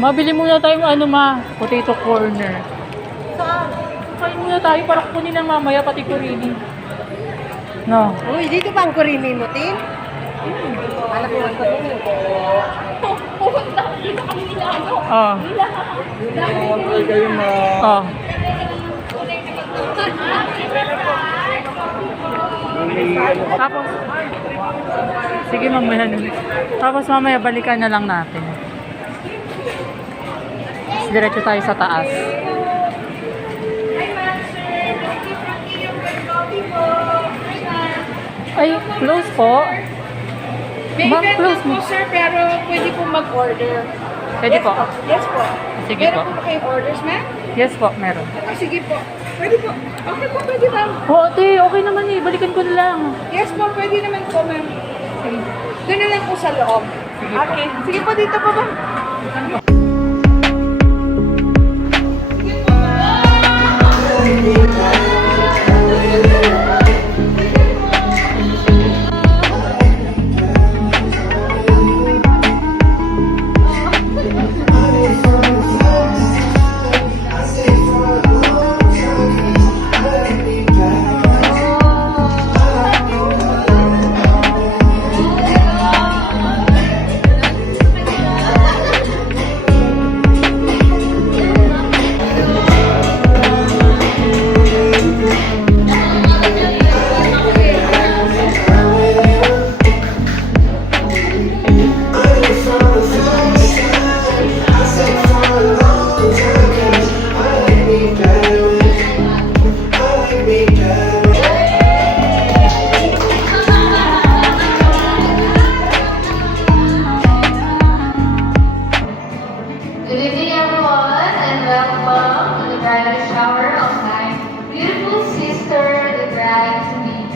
Mabili muna tayong ano potato corner. Saan? Kain muna tayo para kukunin ng mamaya pati kurini. No. Uy, dito ba ang kurini mo, Tin? Alam mo ang kurini. Pupunta dito kami nila ano. Oh. Oh. Tapos, sige mamaya. Tapos mamaya balikan na lang natin. Diretso tayo sa taas. Ay, close po. May Ma'am, event close lang po mo. sir, pero pwede po mag-order. Pwede Yes po. Yes po. Sige Meron po. po ba kayong orders, ma'am? Yes po, meron. Sige po. Pwede po. Okay po, pwede ma'am. Oo, ate, okay naman eh. Balikan ko na lang. Yes po, pwede naman po, ma'am. Doon na lang po sa loob. Sige po. Okay. Sige po, dito po, ma'am. Good evening, everyone, and welcome to the bridal shower of my beautiful sister, the bride-to-be.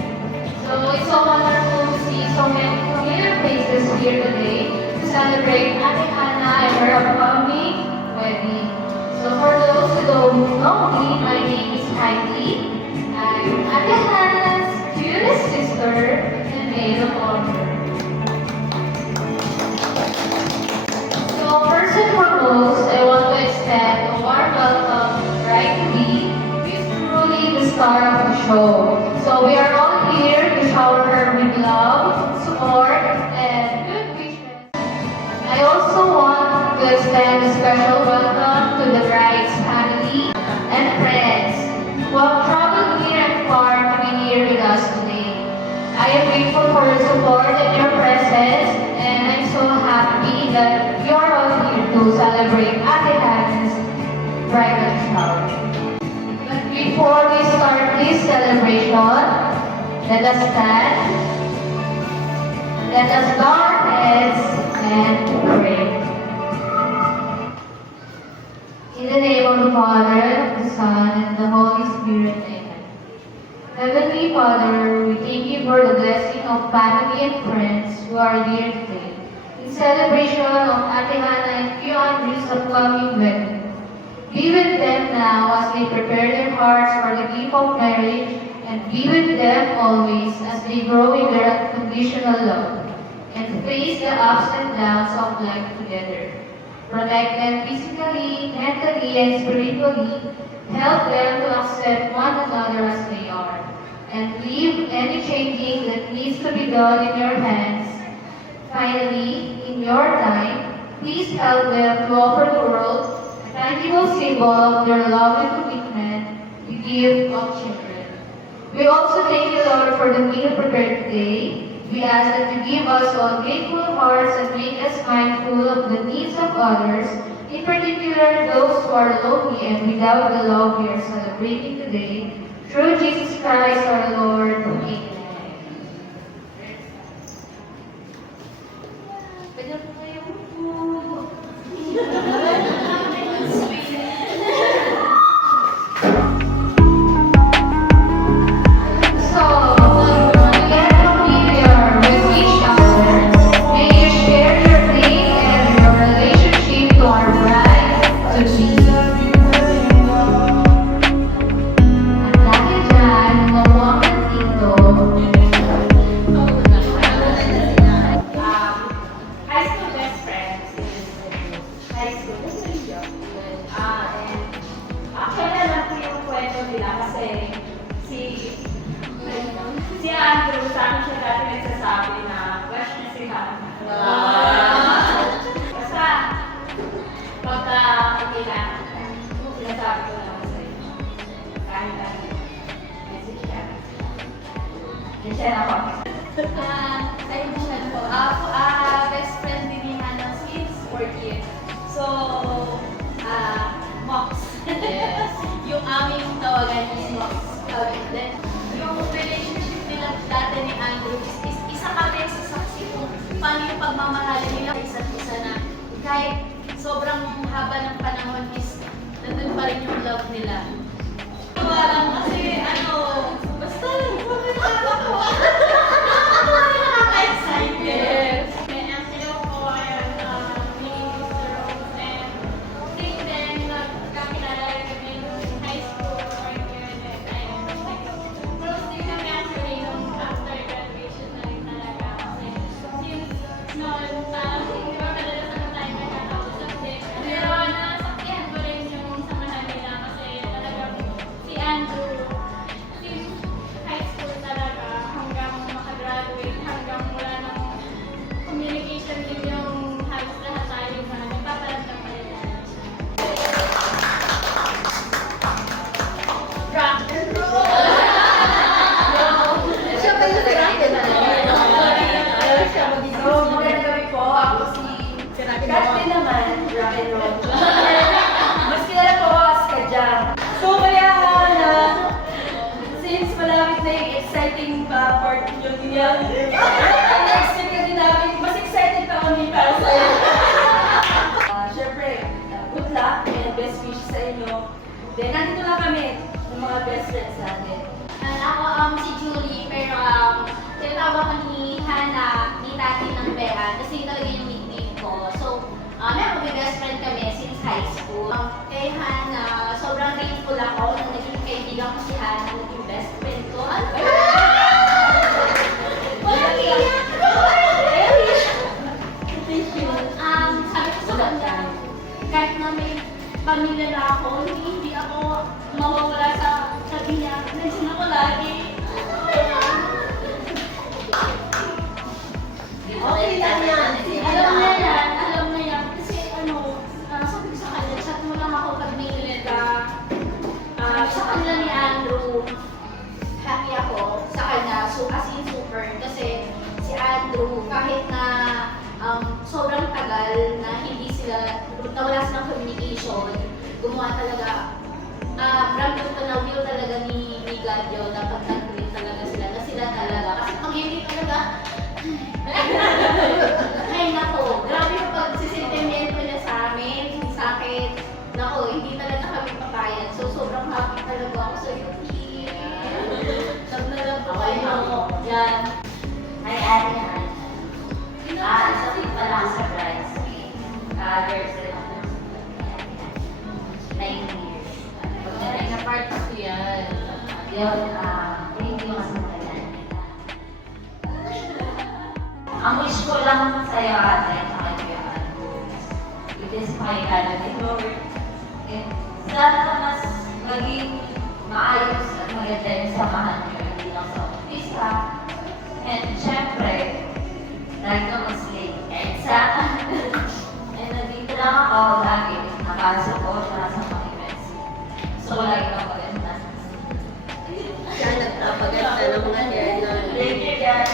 So it's so wonderful to see so many familiar faces here today to celebrate Ate Hannah and her upcoming wedding. So for those who don't know me, my name is Heidi. I'm Ate Hannah's cutest sister and maid of honor. So first and foremost, I want to extend a warm welcome to the bride-to-be, who is truly the star of the show. So we are all here to shower her with love, support, and good wishes. I also want to extend a special welcome to the bride's family and friends who have traveled near and far to be here with us today. I am grateful for your support and your presence, and I'm so happy that you're all here to celebrate Ate Hannah's bridal shower. But before we start this celebration, let us stand, let us bow our heads and pray. In the name of the Father, the Son, and the Holy Spirit, amen. Heavenly Father, we thank you for the blessing of family and friends who are here today in celebration of Ate Hannah and Kuya Andrew's upcoming wedding. Be with them now as they prepare their hearts for the gift of marriage, and be with them always as they grow in their unconditional love and face the ups and downs of life together. Protect them physically, mentally, and spiritually. Help them to accept one another as they are, and leave any changing that needs to be done in your hands. Finally, in your time, please help them to offer the world a tangible symbol of their love and commitment, the gift of children. We also thank you, Lord, for the meal prepared today. We ask that you give us all grateful hearts and make us mindful of the needs of others, in particular those who are lonely and without the love we are celebrating today. Through Jesus Christ our Lord. Amen. high school. And actually, alam ko yung kwento nila kasi si Andrew, sa akin siya dati nagsasabi na crush niya si Hannah. Basta, pagka kailangan, sinasabi ko naman sa'yo. Kahit ano, message ka. Yan siya na ako. Kaibigan po. Ako, best friend din ni Hannah since 4th year. So, Mox. Yes. Yung aming tawagan is Mox. Then, yung relationship nila dati ni Andrew is isa kami sa saksi kung paano yung pagmamahalin nila isa't isa na kahit sobrang haba ng panahon is nandun pa rin yung love nila. Parang kasi basta Yes. And hello po, ayan, ni Mr. Rose, and since then, nagkakilala kami nung high school, fourth year, and ayun, close din kami actually nung after graduation na rin talaga, kasi since noon, di ba kadalasan tayo nagkakausap din, pero nasakyan ko rin yung samahan nila, kasi talagang si Andrew, since high school talaga, hanggang makagraduate, hanggang wala nang communication din yung halos lahat tayo na nagpaparamdam pa rin natin siya. Rock and roll! Siya ba yung sinabi na So, magandang gabi po. Ako si Kat din naman, rock and roll. Mas kilala po ako as Kajang. So, kaya since malapit na yung exciting part yung niya, na-expect ka din namin, mas excited pa kami para sa iyo. Siyempre, good luck and best wishes sa inyo. Then, nandito lang kami, ng mga best friends natin. Ako si Julie, pero tinatawag ko ni Hannah, ni Tati ng Bean, kasi talaga yung nickname ko. So, meron may best friend kami since high school. Kay Hannah, sobrang grateful ako na naging kaibigan ko si Hannah, naging best friend ko. Walang iyak! Sabi ko sa kanya, kahit na may pamilya na ako, hindi ako mawawala sa tabi niya. Nandiyan ako lagi. Okay lang yan. Alam na yan. Kasi sabi ko sa kanya, chat mo lang ako pag may ka. Sa kanila ni Andrew, happy ako sa kanya. So, as in super. Kasi si Andrew, kahit na sobrang tagal na hindi sila, nawala silang communication, gumawa talaga, ramdam ko na will talaga ni God yun, na pag nag-greet talaga sila, na sila talaga. Kasi pag hindi talaga, ay nako, grabe yung pagsisentimento niya sa amin, sa akin, nako, hindi talaga kami papayag. So, sobrang happy talaga ako sa iyo. Naglalab ko kayo. Yan. Hi, Arian. Isa pa lang surprise. Girlfriend ako. 9 years. Pag na part ko yan. Yun, thank you kasi makalan. Ang wish ko lang sa'yo, ate, sa kanya, it is my Lord. Sana mas maging maayos at maganda yung samahan niyo, hindi lang sa umpisa. And syempre, lagi ka mag-slay. And and nandito lang ako lagi, nakasupport na sa mga events. So, lagi ka maganda. Siya nagpapaganda ng mga general. Thank you, guys.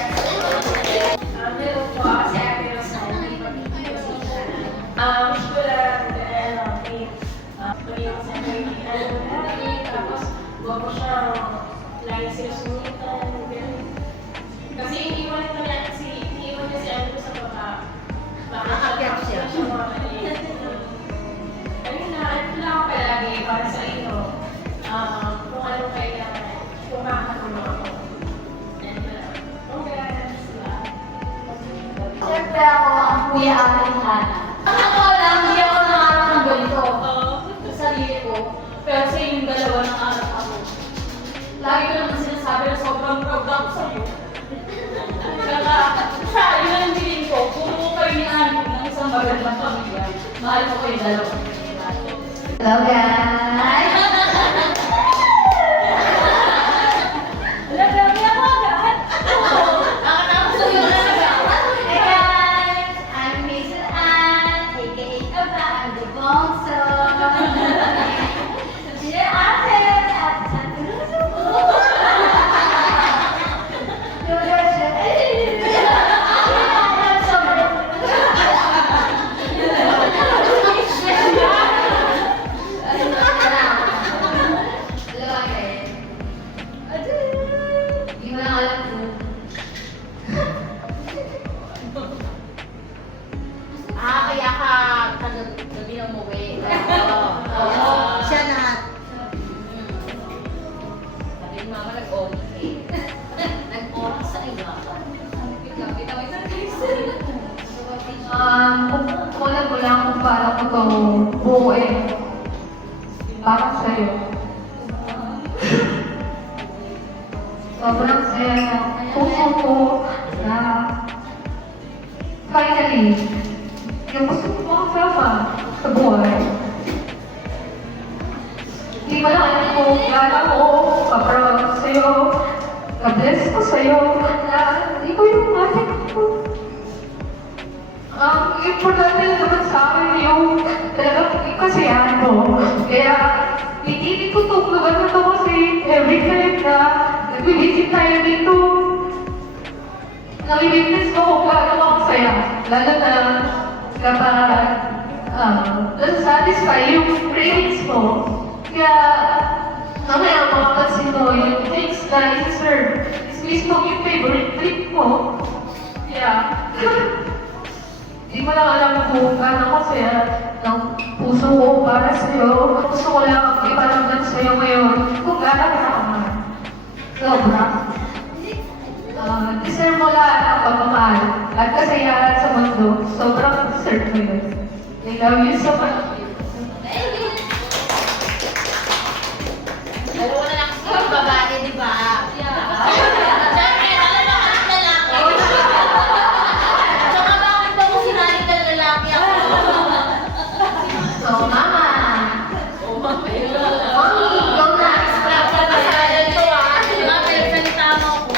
Meron po ako si Ate Rose na hindi Wish ko lang, tuloy ako sa mga tapos guwapo siya, lagi sila sunitan, kasi iniwan niya si Andrew sa baba. Aakyat siya. Ayun na, ito lang ako palagi para sa inyo. Kung ano kailangan, kung makakatulong ako. And congrats. Siyempre ako ang kuya ate ni Hannah. Ako lang, hindi ako nangarap ng ganito. Sa sarili ko. Pero sa inyong dalawa nangarap ako. Lagi ko naman sinasabi na sobrang proud ako sa'yo. Kaya, yun ang bilin ko. Puro kayo ni Andrew ng isang Mahal ko yung dalawa. Hello guys! Wala, grabe ako agad. Nakatapos yung Hey guys! I'm Mason Ann, aka Aba, ang the Bongso. Dear Ate, at Hindi mo lang alam kung Kaya ka gabi na umuwi. Siya na. sabi ni Mama, nag-okay. Nag-okay sa iyo ako. Wala ko lang kung paano ko ito buuin. Parang sa'yo. Sobrang saya ng puso ko na finally, yung gusto ko makasama sa buhay. Hindi mo lang alam kung gaano ko kaproud sa'yo, ka-bless ko sa'yo, na hindi ko yung ating ko. Ang importante naman sa akin yung talagang kasiyahan mo. Kaya, pinili ko itong lugar na ito kasi every time na nag-visit tayo dito, nami-witness ko kung gaano ako saya. Lalo na kapag nasa-satisfy yung cravings mo. Kaya, mamaya makapansin mo yung things na i-serve is mismo yung favorite drink mo. Kaya, di mo lang alam kung gaano ko saya ng puso ko para sa'yo. Gusto ko lang iparamdam sa'yo ngayon kung gaano ka naman. Sobra. Deserve mo lahat ang pagmamahal at kasayahan sa mundo. Sobrang deserve mo yun. I love you so much. Dalawa na lang kasi yung babae, di ba? Siyempre, alam na ang lalaki. Tsaka bakit ba mo sinaling na lalaki ako? So, Mama. Mommy, go na. Masalan to ah. Diba, pinagsalita mo ko.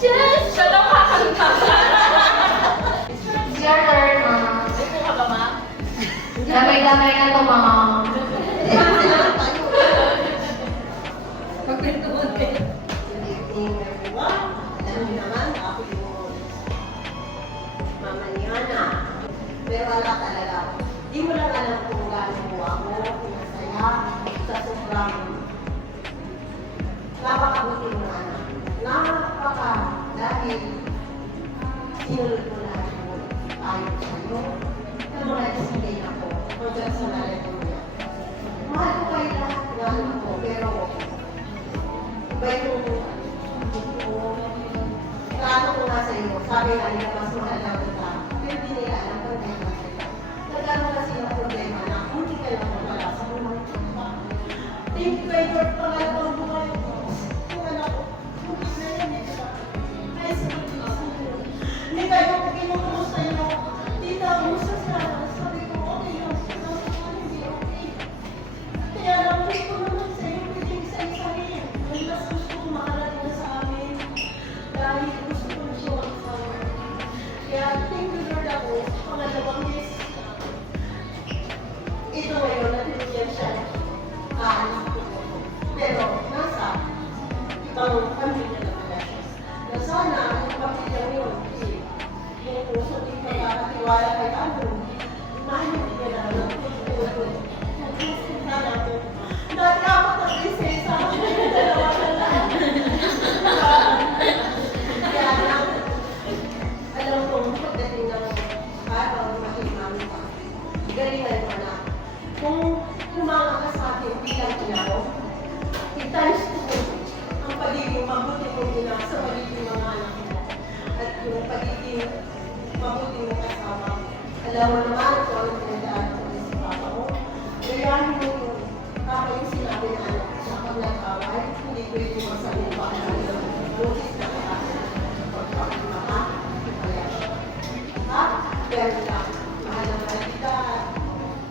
Siya daw kakanta. It's your turn, Mama. Upo ka ba, Ma? Damay-damay na to, Mama. Alam niyo naman, ako yung mama ni Hana. Pero wala talaga. Di mo lang alam kung gaano mo ako pinasaya sa sobrang napakabuti mo na anak. Napaka dahil sinulod mo lahat mo ayaw sa'yo. Namunalis din ako. Hanggang sa narito mo yan. Mahal ko kayo lahat ng anak ko, pero iba yung plano ko nga sa iyo, sabi nga nila mas mahal lang kita, pero di nila alam kung kaya na sila. Nagkaroon kasi ng problema na hindi ka lang wala sa mga thank you, Edward, pangalawang buhay ko. Kung anak ko, hindi na yan, di ba? Ay, sa pag-ibig. Hindi kayo, kung kinukumusta niyo, tita, umusta siya. Sabi ko, okay lang. Hindi okay. Kaya lang, hindi ko naman sa iyo, pwede isa-isahin. May mas gusto kong makarating na sa amin. Dahil gusto ko na siya mag-power. Kaya thank you Lord ako. Pangalawang is, ito ngayon, natulungan siya. Anak ko. Pero nasa ibang pamilya na pala siya. Na sana, yung pamilya yun, yung puso din pagkakatiwala kay Ano, mahal niya na ng puso. Sana ko. Dahil ako na prinsesa, dalawa na lang. Kaya lang, alam kong pagdating ng araw na mahimami pa. Galingan mo na. Kung lumanga ka sa akin bilang inaw, i-times ko ang pagiging mabuti mong ina sa pagiging mga anak mo. At yung pagiging mabuti mong kasama. Alam mo naman kung ano pinagdaan ko sa papa mo. Gayahin mo yung tama yung sinabi na anak siya pag nag-away, hindi pwede magsabi pa ang butis na ka. Pagpapalima ka. Pero na, mahal na mahal kita.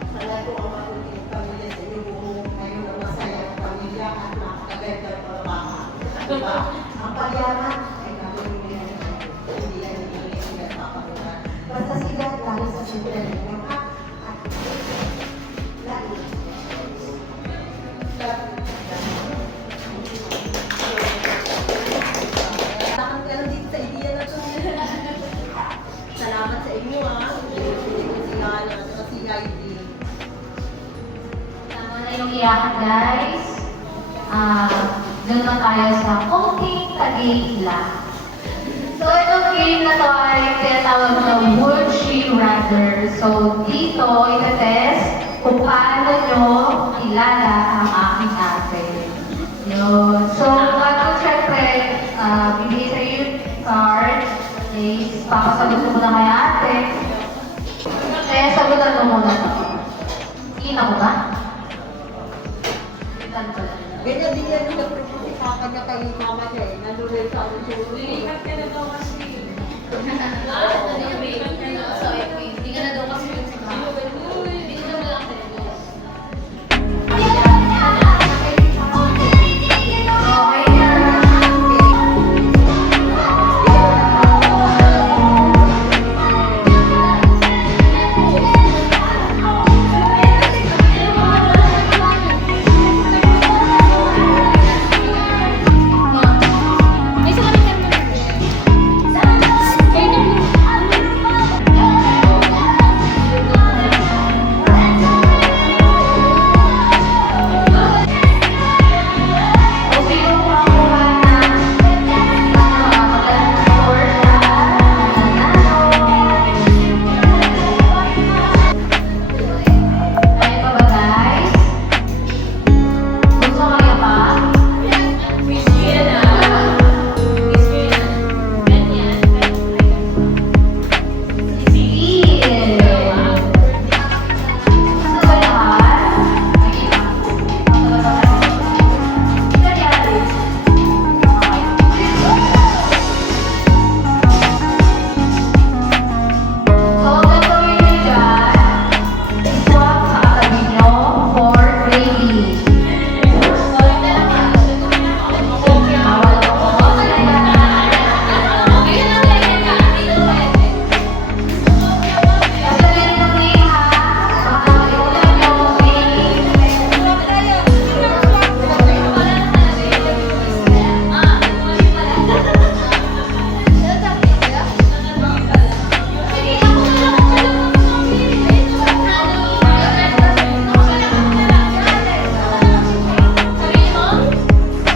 Sana ko ang matuting pamilya sa inyo buong ngayon na masaya ang pamilya at napakaganda ng mga bata. Diba? Ang pagyaman ay gagawin mo yan. Hindi yan hindi sila papagulan. Basta sila lalo sa siyempre ninyo ha. At lalo. Takang ka lang dito sa idea na to. Salamat sa inyo ha. Hindi ko sila kasi ID. Tama na yung iyakan, guys. Doon na tayo sa konting tagay lang. So, itong game na to ay tinatawag na Would She Rather. So, dito, itatest kung paano nyo kilala ang aking ate. Yun. So, bago syempre, bibigay sa iyo yung card. Is, papasagot mo muna kay ate. Kaya sagutan mo muna. Kita mo ba? Kita mo ba? Ganyan din yan yung nagpropose sa kanya kay mama niya eh. Nandun rin sa ano siya. Lipat ka na daw kasi. Hindi ka na daw kasi yung sa Hindi ka na lang tayo. Okay na. Ay, sa kanya ka Kung sino makakuha ng magandang score siya, Kaya pa ba, guys? Gusto kaya pa? Sige! Gusto ba lahat? So, gagawin niyo dyan, swap sa katabi niyo for gravy. Bawal ako. Sasabihin ng link ha, baka nakalimutan niyo ang gravy.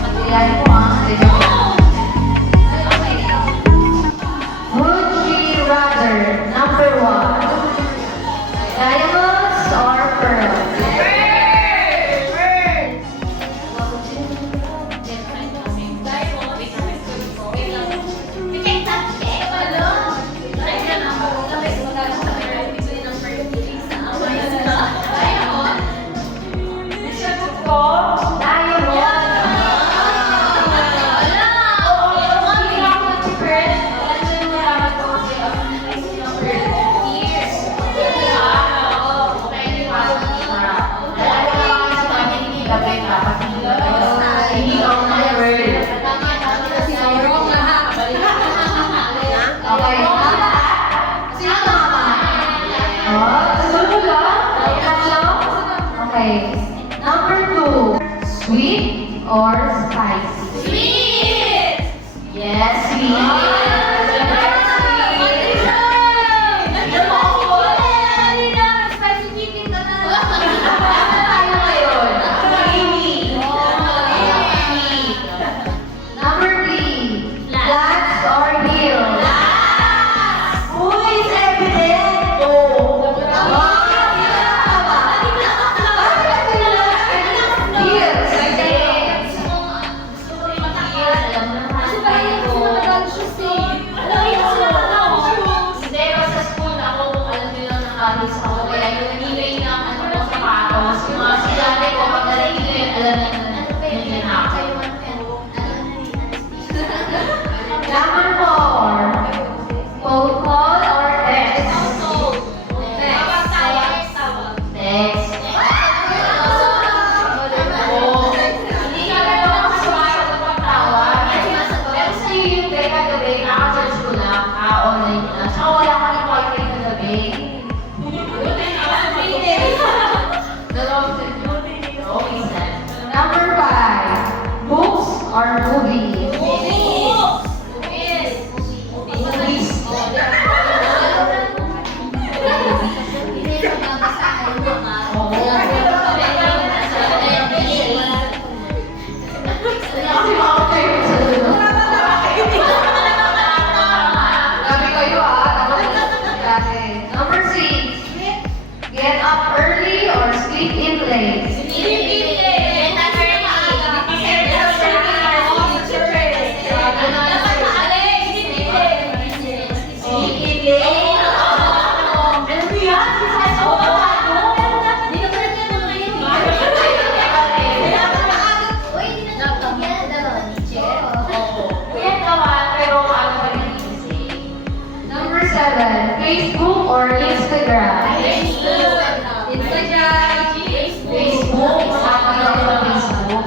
Pagkayari mo Would she rather, number 1, diamonds or pearls? Hindi ako na-word. Okay. Sino tama? Oh, susunod lang? Tatlo? Okay. Number 2, sweet or spicy? Yes, sweet. Tayo ngayon. Creamy. Number 3, flats or heels? Who is evident? Oh. Heels. 7, Facebook or Instagram? Facebook, kasama daw sa Facebook.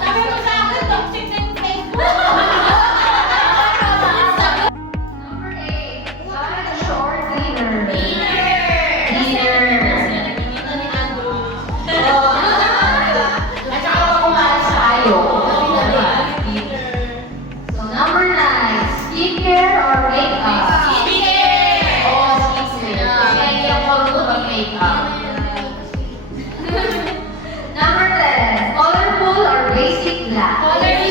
Sabi mo sa akin, toxic na yung Facebook. Number 8, Sunny Shore Dinner. Dinner. At saka kumalas tayo. So, number 9, skincare or makeup? Oo, skincare. Kaya hindi ako marunong mag-makeup. Number 10, colorful or basic black? Ganyan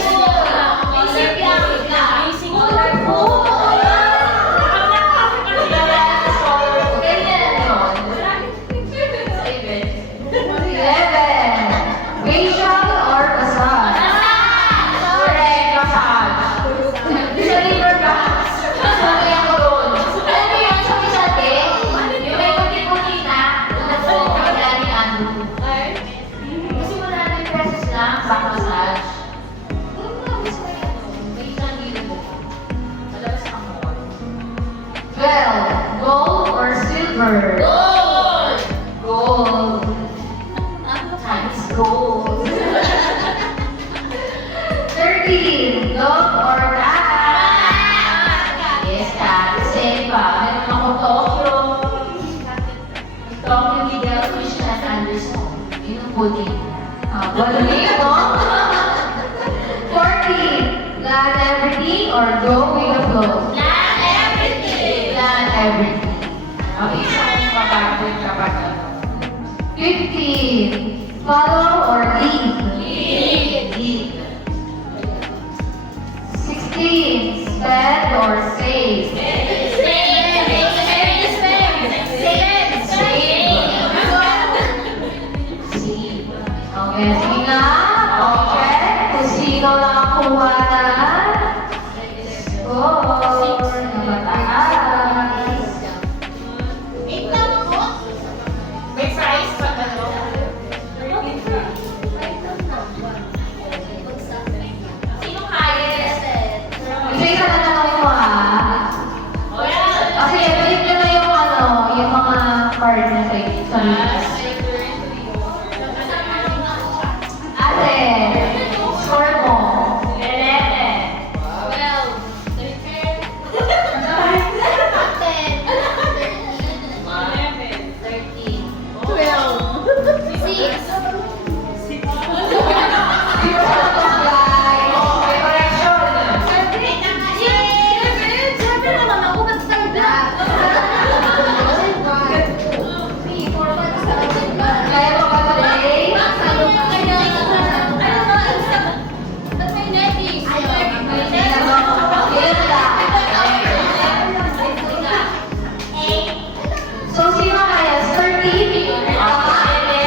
yun. 11, facial or massage? Correct, massage. Sa liver ka. Sabi ako doon. Alam mo yun, sabi sa atin, yung may puti-puti na, ako, kaya ni Andrew. Kasi 100 pesos lang sa massage. Kung mga gusto mo yan, may isang liver mo. Malabas ang mall. 12, gold or silver? Gold. Times gold. 13, love or cat? Yes, cat. Same pa. Meron ako Tokyo. Tokyo Miguel Christian Anderson. Yun ang puti. Walulik, no? 14, plan everything or go with the flow? Plan everything. Okay, so kung mabagod kapag ano. 15, follow or lead? Lead. 16, spend or save? Save. Okay, sige nga. Okay. Kung sino lang ang kuha na. Score. Nabataas. May price pa ba to? Sino kaya? Isa na lang mo ha. Kasi balik nyo na yung ano, yung mga card na sa Ate, score mo. 11. Di ba sa mga guys? May correction. Kaya mo ba today? So, sino kaya? 13?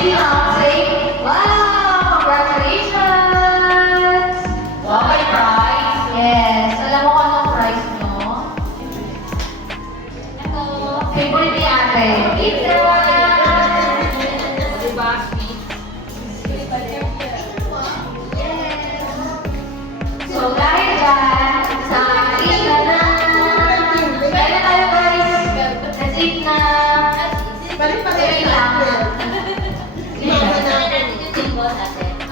Fiancé? Wow! Congratulations! Wow, may prize? Yes. Alam mo kung anong prize nyo? Favorite ni ate. Pizza! Diba? So, dahil dyan, sa isla na, kaya na tayo guys, kasi na, Balik-balik lang.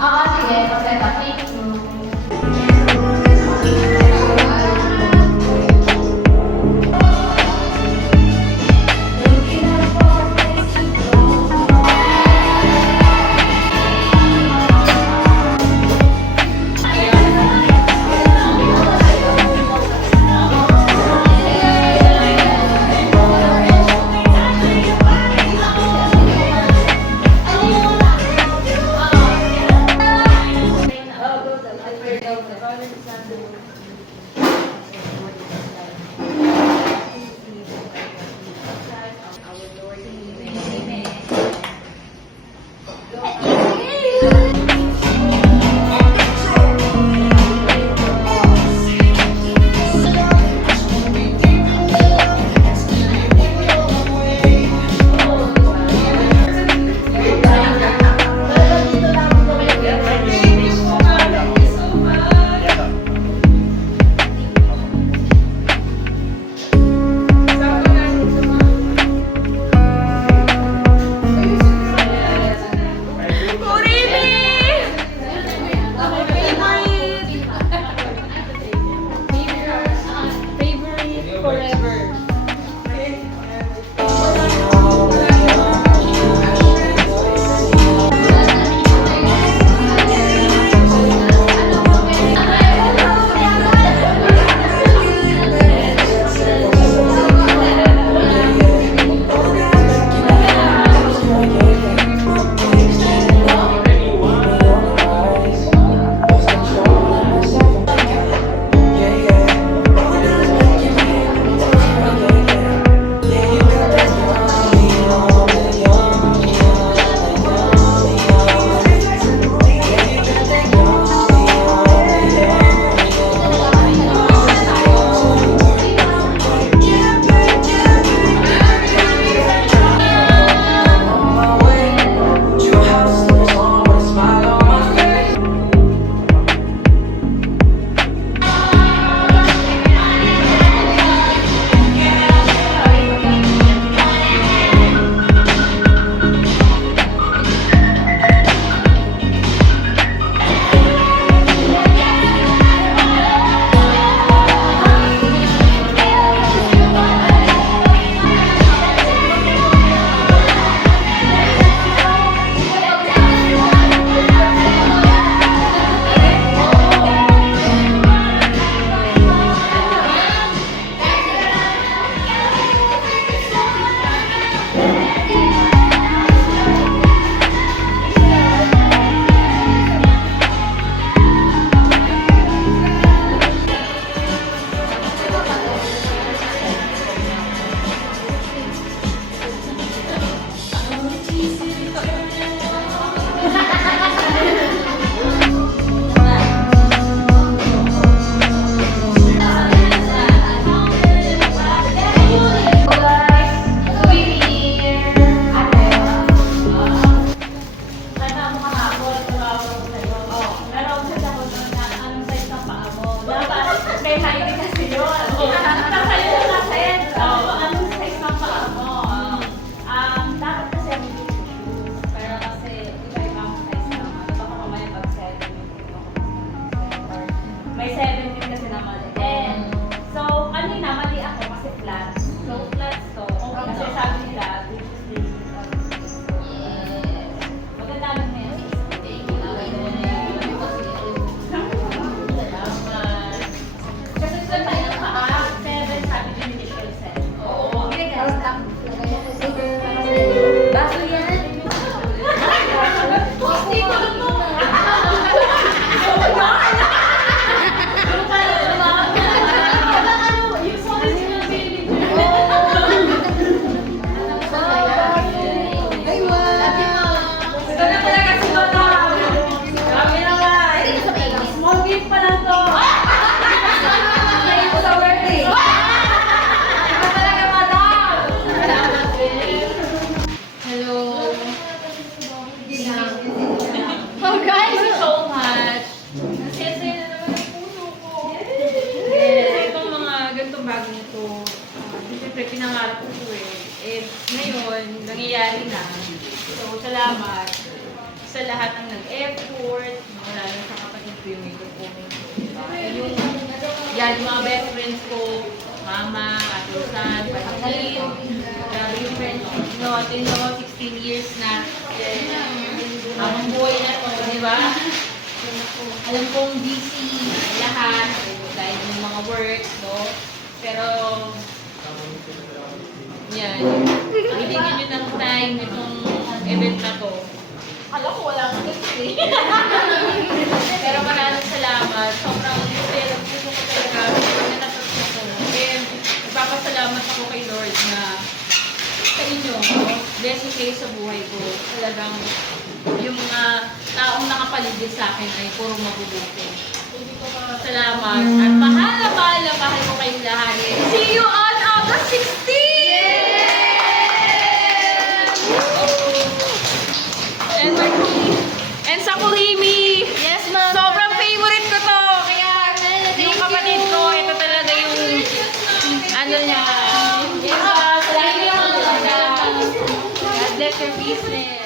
Oo, sige, paseta. Thank you. Looking up for a place forever. May height kasi yun. Nakayo na natin. Anong size ng paa mo? Dapat kasi ang hindi shoes. Pero kasi iba-iba ang size naman. Baka mamaya pag 7 may 7 din kasi naman. And so, kanina mali ako kasi flats. So, flats to. Kasi sabi nila, maganda lang na yun. Kasi sa tayo ng paa, 7 sabi ni Michelle said. Oo. Baso yan. Hindi ko lang mo. Yung sorry sila feeling ko. Ay, wow! Ito na talaga si Lola. Grabe naman. Small gift pa lang to. Ngayon ko sa birthday. Iba talaga, madam. Hello. Oh, guys, thank you so much. Nasaya-saya na naman ang puso ko. Kasi itong mga ganitong bagong ito, siyempre pinangarap ko ito eh. Eh, ngayon, nangyayari na. So, salamat sa lahat ng nag-effort, lalo sa kapatid ko yung ito ko. Yung, yan, yung mga best friends ko, Mama, Ate Rosan, Pahatin, yung friendship natin, 16 years na. Habang buhay na to, di ba? Alam kong busy lahat dahil ng mga work, no? Pero, yan. Bibigyan nyo ng time itong event na to. Alam ko, wala akong gusto eh. Pero maraming salamat. Sobrang puso ko talaga. Pag natapos na to. And nagpapasalamat ako kay Lord na sa inyo. No? Blessing kayo sa buhay ko. Talagang yung mga taong nakapaligid sa akin ay puro mabubuti. Salamat. At mahal na mahal ko kayong lahat. See you on August 16! And sa Kulimi! Yes, ma'am! Sobrang favorite ko to! Kaya yung kapatid ko, ito talaga yung ano niya. Yes, ma'am! God bless your business!